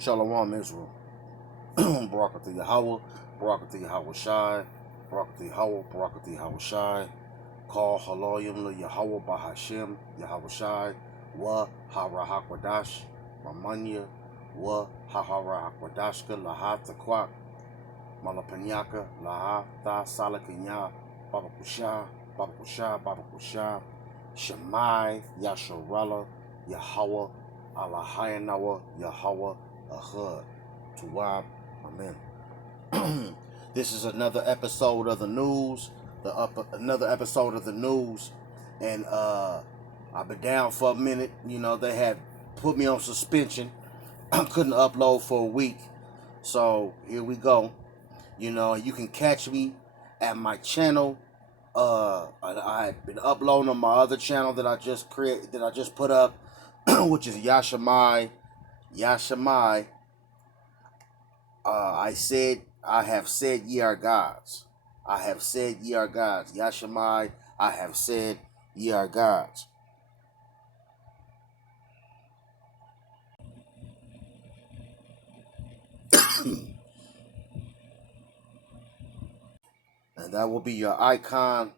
Shalom Israel. Barakatah Yahweh, Barakatah Yahweh Shai, Barakatah Yahweh, Barakatah Yahweh Shai. Call Haloyim Le Yahweh Bahashem, Yahweh Shai, Wa Hara Hakwadash, Mamanya, Wa Hahara Hakwadashka, Laha Takwak, Malapanyaka, Laha Tha Salakanya, Babakusha, Babakusha, Babakusha, Shemai, Yasharala, Yahweh, Alahayanawa, Yahweh, Ahud, Tuwab, Amen. This is another episode of the news, another episode of the news, and I've been down for a minute. You know, they had put me on suspension. I couldn't upload for a week, so here we go. You know, you can catch me at my channel. I've been uploading on my other channel that I just put up, which is Yashamai. I have said ye are gods. I have said ye are gods. Yashamai, I have said ye are gods. And that will be your icon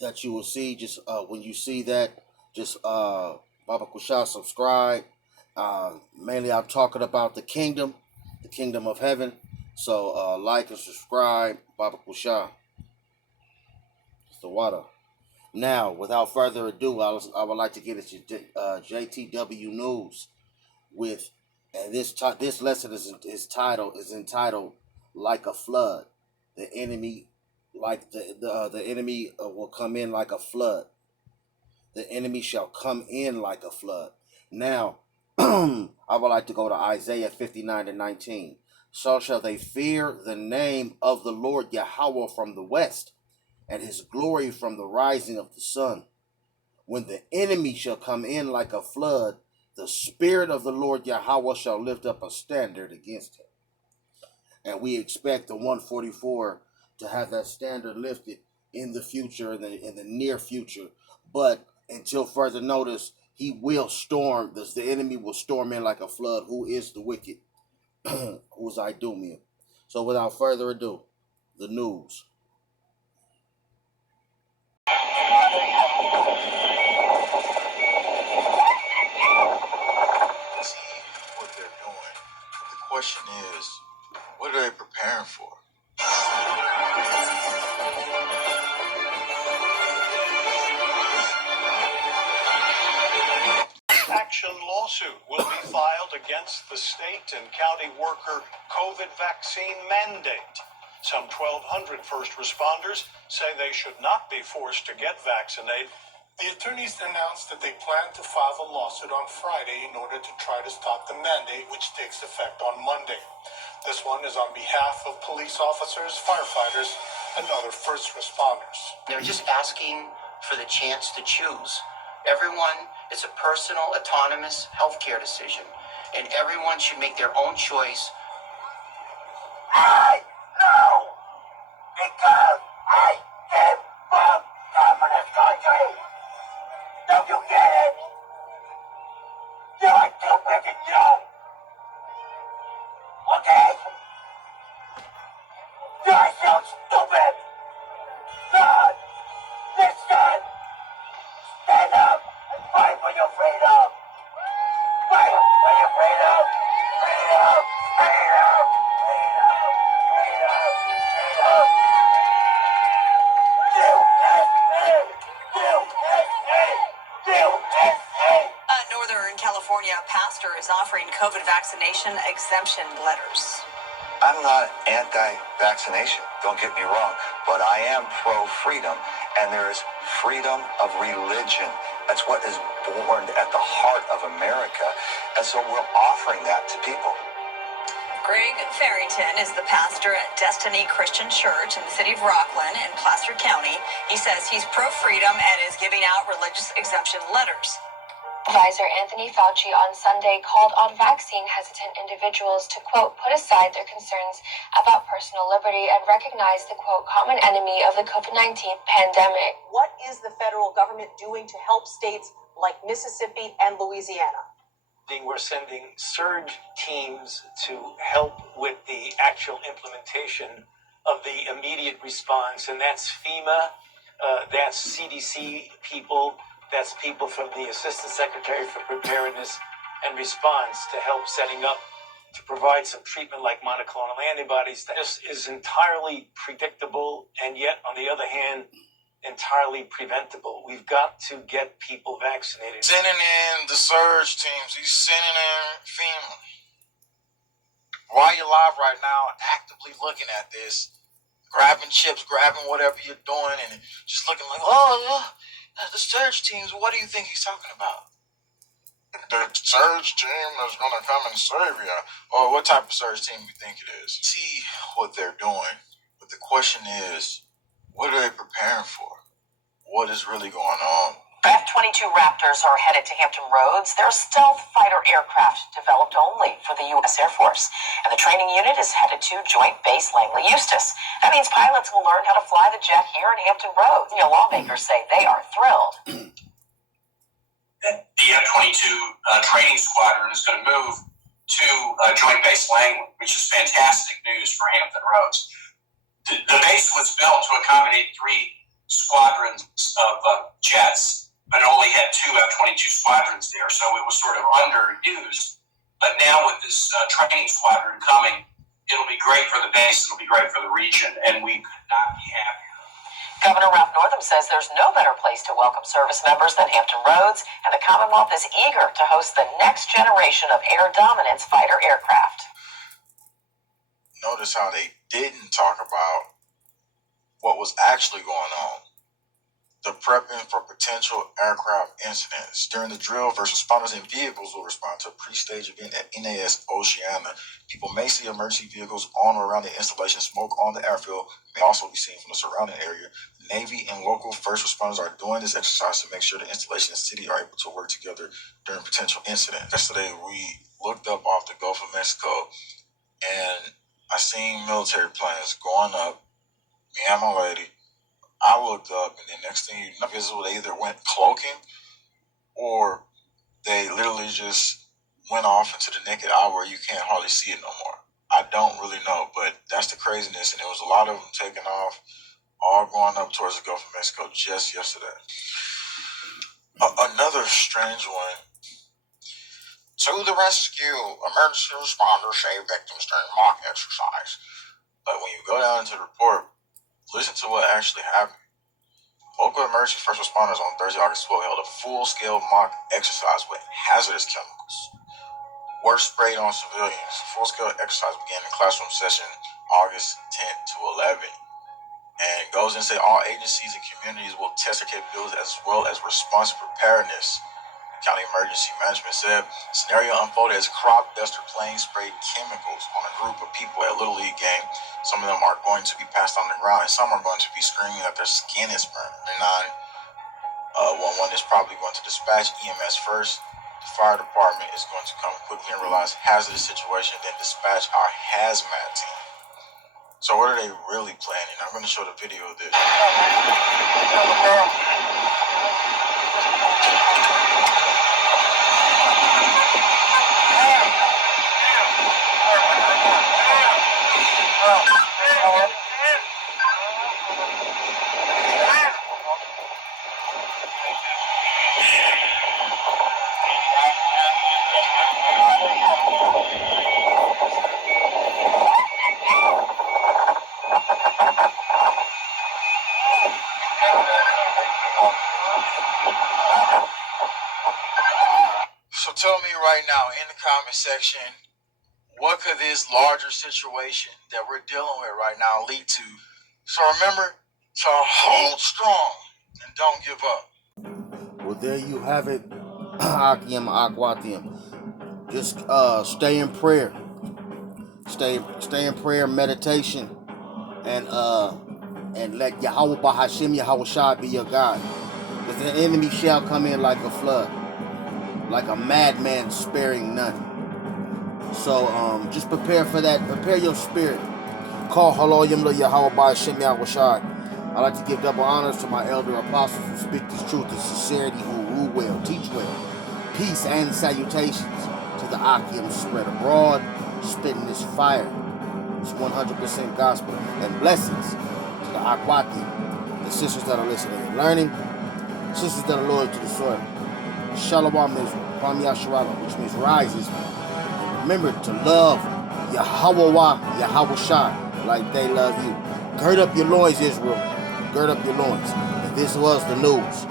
that you will see. Just when you see that, just Baba Kusha subscribe. Mainly I'm talking about the kingdom of heaven. So like and subscribe, Baba Kusha. It's the water. Now, without further ado, I would like to get into JTW News with, and this lesson is entitled "Like a Flood." The enemy, like the enemy will come in like a flood. The enemy shall come in like a flood. Now, I would like to go to Isaiah 59:19. So shall they fear the name of the Lord Yahweh from the west, and his glory from the rising of the sun. When the enemy shall come in like a flood, the Spirit of the Lord Yahweh shall lift up a standard against him. And we expect the 144 to have that standard lifted in the future, in the near future. But until further notice, he will storm, the enemy will storm in like a flood. Who is the wicked? Who is Idumea? So without further ado, the news. See what they're doing. The question is, what are they preparing for? Action lawsuit will be filed against the state and county worker COVID vaccine mandate. Some 1,200 first responders say they should not be forced to get vaccinated. The attorneys announced that they plan to file a lawsuit on Friday in order to try to stop the mandate, which takes effect on Monday. This one is on behalf of police officers, firefighters, and other first responders. They're just asking for the chance to choose. Everyone, it's a personal, autonomous healthcare decision, and everyone should make their own choice. I know because I came from communist country. Don't you get it? You are too freaking young. Okay? You are so stupid. Son, listen. Stand up and fight for your freedom. Fight for your freedom. Freedom. Freedom. Freedom. Freedom. Freedom. USA. USA. USA. Northern California pastor is offering COVID vaccination exemption letters. I'm not anti-vaccination, don't get me wrong, but I am pro-freedom, and there is freedom of religion. That's what is born at the heart of America, and so we're offering that to people. Greg Farrington is the pastor at Destiny Christian Church in the city of Rockland in Placer County. He says he's pro-freedom and is giving out religious exemption letters. Advisor Anthony Fauci on Sunday called on vaccine-hesitant individuals to, quote, put aside their concerns about personal liberty and recognize the, quote, common enemy of the COVID-19 pandemic. What is the federal government doing to help states like Mississippi and Louisiana? We're sending surge teams to help with the actual implementation of the immediate response, and that's FEMA, that's CDC people, that's people from the Assistant Secretary for Preparedness and Response to help setting up to provide some treatment like monoclonal antibodies. This is entirely predictable and yet, on the other hand, entirely preventable. We've got to get people vaccinated. Sending in the surge teams, he's sending in FEMA. While you're live right now, actively looking at this, grabbing chips, grabbing whatever you're doing, and just looking like, oh, yeah, the surge teams, what do you think he's talking about? The surge team is going to come and save you. Or what type of surge team you think it is? See what they're doing. But the question is, what are they preparing for? What is really going on? F-22 Raptors are headed to Hampton Roads. They're stealth fighter aircraft developed only for the U.S. Air Force. And the training unit is headed to Joint Base Langley Eustis. That means pilots will learn how to fly the jet here in Hampton Roads. Lawmakers say they are thrilled. The F-22 training squadron is going to move to Joint Base Langley, which is fantastic news for Hampton Roads. The base was built to accommodate 3 squadrons of jets, but only had 2 F-22 squadrons there, so it was sort of underused. But now with this training squadron coming, it'll be great for the base, it'll be great for the region, and we could not be happier. Governor Ralph Northam says there's no better place to welcome service members than Hampton Roads, and the Commonwealth is eager to host the next generation of air dominance fighter aircraft. Notice how they didn't talk about what was actually going on. The prepping for potential aircraft incidents. During the drill, first responders and vehicles will respond to a pre-stage event at NAS Oceana. People may see emergency vehicles on or around the installation. Smoke on the airfield may also be seen from the surrounding area. The Navy and local first responders are doing this exercise to make sure the installation and city are able to work together during potential incidents. Yesterday, we looked up off the Gulf of Mexico, and I seen military planes going up. Me and my lady, I looked up, and the next thing you know, they either went cloaking or they literally just went off into the naked eye where you can't hardly see it no more. I don't really know, but that's the craziness, and there was a lot of them taking off, all going up towards the Gulf of Mexico just yesterday. Another strange one. To the rescue, emergency responders save victims during mock exercise. But when you go down into the report, listen to what actually happened. Local emergency first responders on Thursday, August 12th held a full-scale mock exercise with hazardous chemicals. Were sprayed on civilians. Full-scale exercise began in classroom session August 10th to 11th. And goes and say all agencies and communities will test their capabilities as well as response preparedness. County Emergency Management said scenario unfolded as crop duster planes sprayed chemicals on a group of people at a Little League game. Some of them are going to be passed on the ground, and some are going to be screaming that their skin is burned. 911 is probably going to dispatch EMS first. The fire department is going to come quickly and realize hazardous situation, then dispatch our hazmat team. So what are they really planning? I'm going to show the video of this. So tell me right now in the comment section, what could this larger situation that we're dealing with right now lead to? So remember to hold strong and don't give up. Well, there you have it. Akim Akwatium. Just stay in prayer. Stay in prayer, meditation, and let Yahweh Bahashim Yahweh Shai be your God. Because the enemy shall come in like a flood, like a madman sparing none. So just prepare for that. Prepare your spirit. Call Haloyim Lo Yahweh Bahashim Yahweh Shai. I like to give double honors to my elder apostles who speak this truth in sincerity, who rule well, teach well, peace and salutations. the Akim spread abroad, spitting this fire. It's 100% gospel. And blessings to the Akwati, the sisters that are listening and learning, sisters that are loyal to the soil. Shalom Israel, Kwam Yasharala, which means rises. And remember to love Yahweh, Yahweh Shai, like they love you. Gird up your loins, Israel. Gird up your loins. And this was the news.